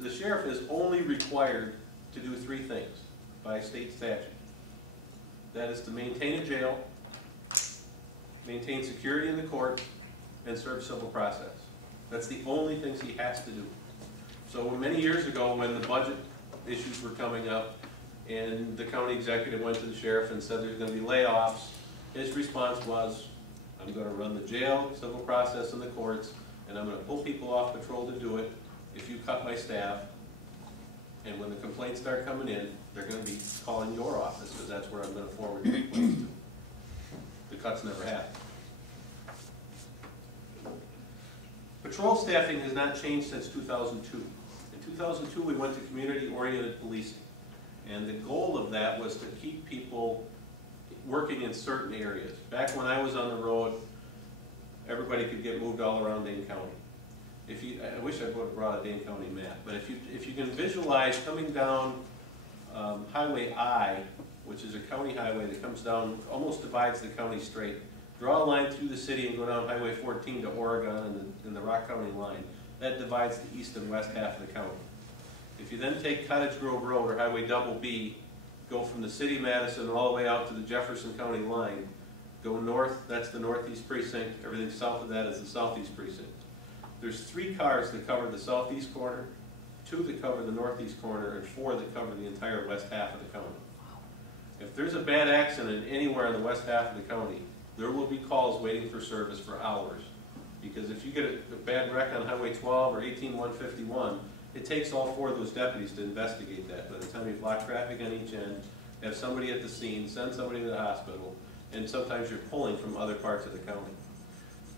the sheriff is only required to do three things by state statute. That is to maintain a jail, maintain security in the court, and serve civil process. That's the only things he has to do. So many years ago, when the budget issues were coming up, and the county executive went to the sheriff and said there's going to be layoffs, his response was, I'm going to run the jail, civil process, and the courts, and I'm going to pull people off patrol to do it if you cut my staff. And when the complaints start coming in, they're going to be calling your office, because that's where I'm going to forward the complaints to. The cuts never happen. Patrol staffing has not changed since 2002. In 2002, we went to community-oriented policing. And the goal of that was to keep people working in certain areas. Back when I was on the road, everybody could get moved all around Dane County. I wish I would have brought a Dane County map, but if you can visualize coming down Highway I, which is a county highway that comes down, almost divides the county straight. Draw a line through the city and go down Highway 14 to Oregon and the Rock County line. That divides the east and west half of the county. If you then take Cottage Grove Road or Highway Double B, go from the city of Madison all the way out to the Jefferson County line, go north, that's the northeast precinct, everything south of that is the southeast precinct. There's 3 cars that cover the southeast corner, 2 that cover the northeast corner, and 4 that cover the entire west half of the county. If there's a bad accident anywhere in the west half of the county, there will be calls waiting for service for hours. Because if you get a bad wreck on Highway 12 or 18151, it takes all 4 of those deputies to investigate that. By the time you block traffic on each end, have somebody at the scene, send somebody to the hospital, and sometimes you're pulling from other parts of the county.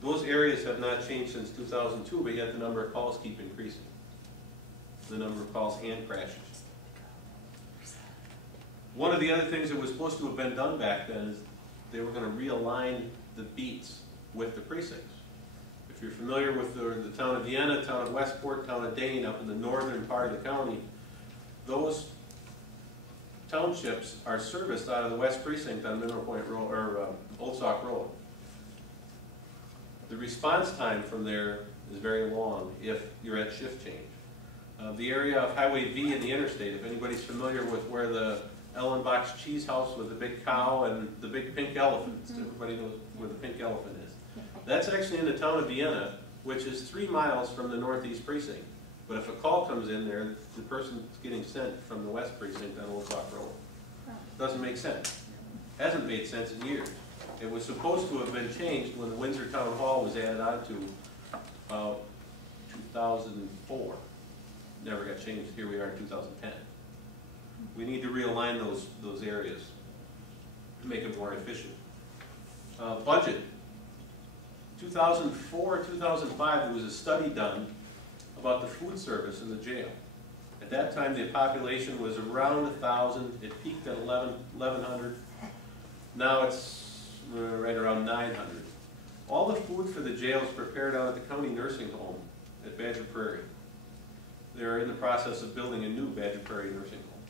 Those areas have not changed since 2002, but yet the number of calls keep increasing. The number of calls and crashes. One of the other things that was supposed to have been done back then is they were going to realign the beats with the precincts. If you're familiar with the town of Vienna, town of Westport, town of Dane, up in the northern part of the county, those townships are serviced out of the West Precinct on Mineral Point Road, or Old Sauk Road. The response time from there is very long if you're at shift change. The area of Highway V in the interstate, if anybody's familiar with where the Ellenbach's cheese house with the big cow and the big pink elephant, everybody knows where the pink elephant is. That's actually in the town of Vienna, which is 3 miles from the northeast precinct. But if a call comes in there, the person's getting sent from the west precinct on Old Sauk Road. Doesn't make sense. Hasn't made sense in years. It was supposed to have been changed when the Windsor Town Hall was added on to about 2004. Never got changed. Here we are in 2010. We need to realign those areas to make it more efficient. Budget. 2004, 2005, there was a study done about the food service in the jail. At that time, the population was around 1,000. It peaked at 1,100. Now it's right around 900. All the food for the jail is prepared out at the county nursing home at Badger Prairie. They're in the process of building a new Badger Prairie nursing home.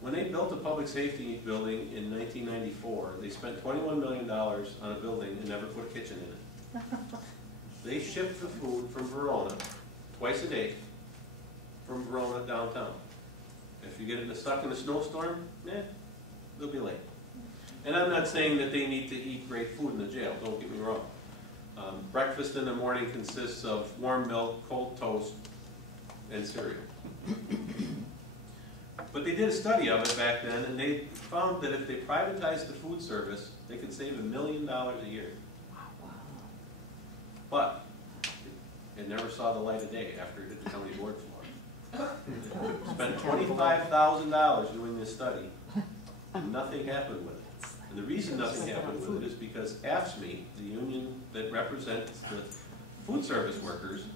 When they built a public safety building in 1994, they spent $21 million on a building and never put a kitchen in it. They shipped the food from Verona twice a day from Verona downtown. If you get it stuck in a snowstorm, they'll be late. And I'm not saying that they need to eat great food in the jail, don't get me wrong. Breakfast in the morning consists of warm milk, cold toast, and cereal. But they did a study of it back then, and they found that if they privatized the food service, they could save $1 million a year. But it never saw the light of day after it hit the county board floor. Spent $25,000 doing this study, and nothing happened with it. And the reason nothing happened with it is because AFSCME, the union that represents the food service workers,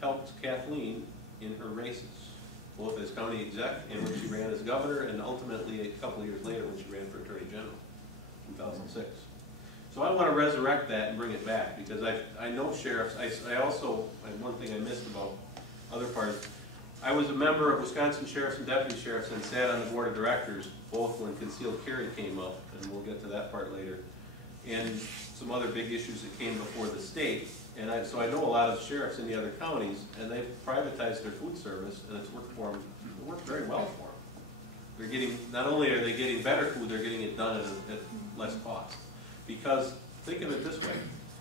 helped Kathleen in her races, both as county exec and when she ran as governor, and ultimately a couple of years later when she ran for attorney general in 2006. So I want to resurrect that and bring it back, because I know sheriffs. I also, one thing I missed about other parts, I was a member of Wisconsin Sheriffs and Deputy Sheriffs and sat on the board of directors, both when concealed carry came up, and we'll get to that part later, and some other big issues that came before the state. And so I know a lot of sheriffs in the other counties, and they've privatized their food service, and it's worked for them. It worked very well for them. They're getting, not only are they getting better food, they're getting it done at less cost. Because, think of it this way,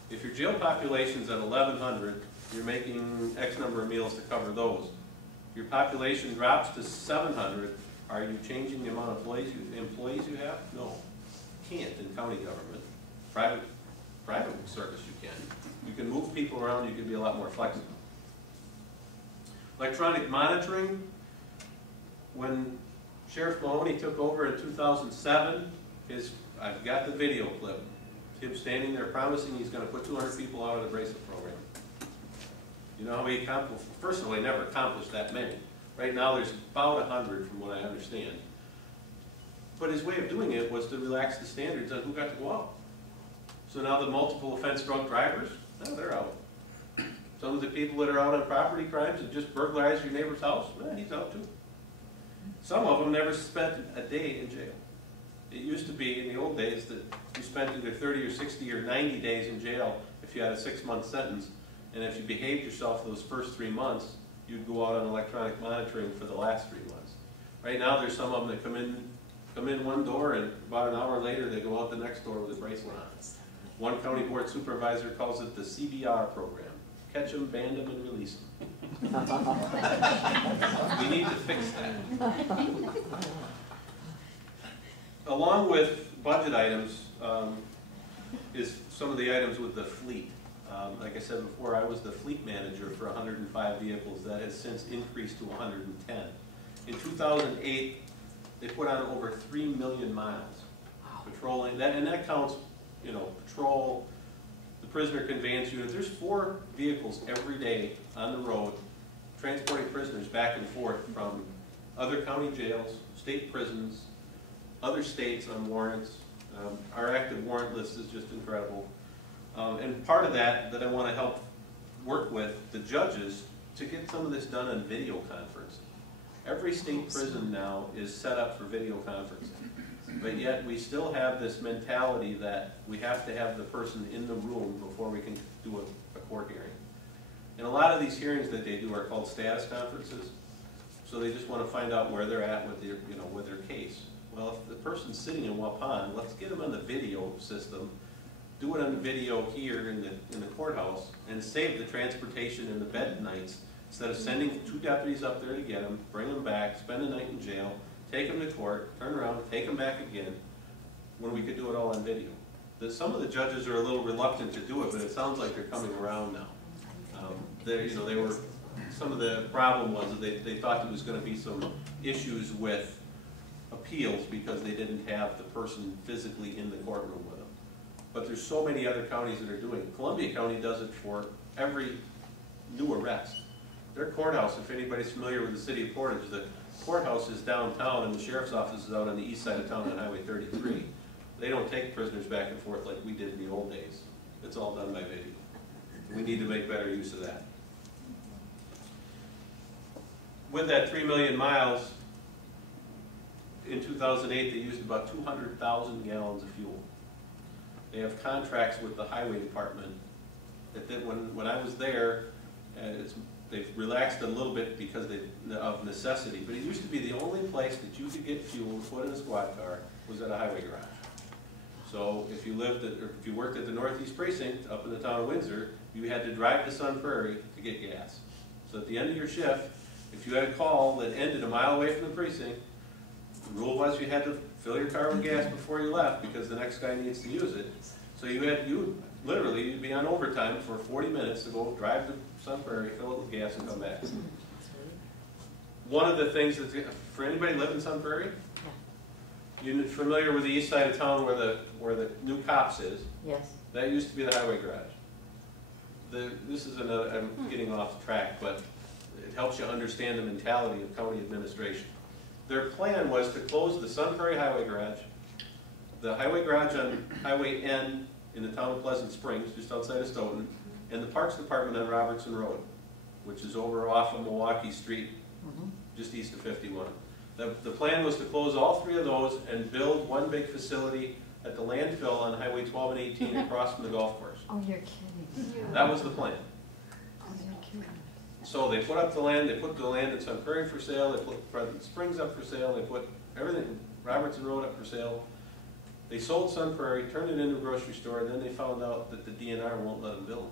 if your jail population's at 1,100, you're making X number of meals to cover those. Your population drops to 700, are you changing the amount of employees you have? No. You can't in county government. Private service you can. You can move people around, you can be a lot more flexible. Electronic monitoring, when Sheriff Mahoney took over in 2007, I've got the video clip. Him standing there promising he's going to put 200 people out of the bracelet program. You know how he accomplished? First of all, he never accomplished that many. Right now there's about 100 from what I understand. But his way of doing it was to relax the standards on who got to go out. So now the multiple offense drunk drivers, no, they're out. Some of the people that are out on property crimes and just burglarized your neighbor's house, he's out too. Some of them never spent a day in jail. It used to be in the old days that you spent either 30 or 60 or 90 days in jail if you had a 6-month sentence. And if you behaved yourself those first 3 months, you'd go out on electronic monitoring for the last 3 months. Right now there's some of them that come in one door and about an hour later they go out the next door with a bracelet on. One county board supervisor calls it the CBR program. Catch them, band them, and release them. We need to fix that. Along with budget items is some of the items with the fleet. Like I said before, I was the fleet manager for 105 vehicles. That has since increased to 110. In 2008, they put on over 3 million miles patrolling. And that counts, patrol, the prisoner conveyance unit. There's 4 vehicles every day on the road transporting prisoners back and forth from other county jails, state prisons, other states on warrants. Our active warrant list is just incredible. And part of that I want to help work with the judges to get some of this done on video conferencing. Every state prison now is set up for video conferencing, but yet we still have this mentality that we have to have the person in the room before we can do a court hearing. And a lot of these hearings that they do are called status conferences, so they just want to find out where they're at with their, with their case. Well, if the person's sitting in Waupun, let's get them on the video system, do it on the video here in the courthouse, and save the transportation and the bed nights, instead of sending 2 deputies up there to get them, bring them back, spend a night in jail, take them to court, turn around, take them back again, when we could do it all on video. Some of the judges are a little reluctant to do it, but it sounds like they're coming around now. Some of the problem was that they thought there was going to be some issues with appeals because they didn't have the person physically in the courtroom with them. But there's so many other counties that are doing it. Columbia County does it for every new arrest. Their courthouse, if anybody's familiar with the city of Portage, the courthouse is downtown and the sheriff's office is out on the east side of town on Highway 33. They don't take prisoners back and forth like we did in the old days. It's all done by video. We need to make better use of that. With that 3 million miles, in 2008 they used about 200,000 gallons of fuel. They have contracts with the highway department that when I was there, they've relaxed a little bit because of necessity, but it used to be the only place that you could get fuel to put in a squad car was at a highway garage. So if you worked at the Northeast Precinct up in the town of Windsor, you had to drive to Sun Prairie to get gas. So at the end of your shift, if you had a call that ended a mile away from the precinct, the rule was you had to fill your car with gas before you left because the next guy needs to use it. So you'd be on overtime for 40 minutes to go drive to Sun Prairie, fill it with gas, and come back. One of the things that, for anybody live in Sun Prairie, you're familiar with the east side of town where the new cops is? Yes. That used to be the highway garage. This is I'm getting off track, but it helps you understand the mentality of county administration. Their plan was to close the Sun Prairie Highway Garage, the highway garage on Highway N in the town of Pleasant Springs, just outside of Stoughton, and the Parks Department on Robertson Road, which is over off of Milwaukee Street, just east of 51. The plan was to close all 3 of those and build one big facility at the landfill on Highway 12 and 18 across from the golf course. Oh, you're kidding. That was the plan. Oh, you're kidding. So they put up the land, they put the land at Sun Prairie for sale, they put Pleasant Springs up for sale, they put everything, Robertson Road up for sale. They sold Sun Prairie, turned it into a grocery store, and then they found out that the DNR won't let them build.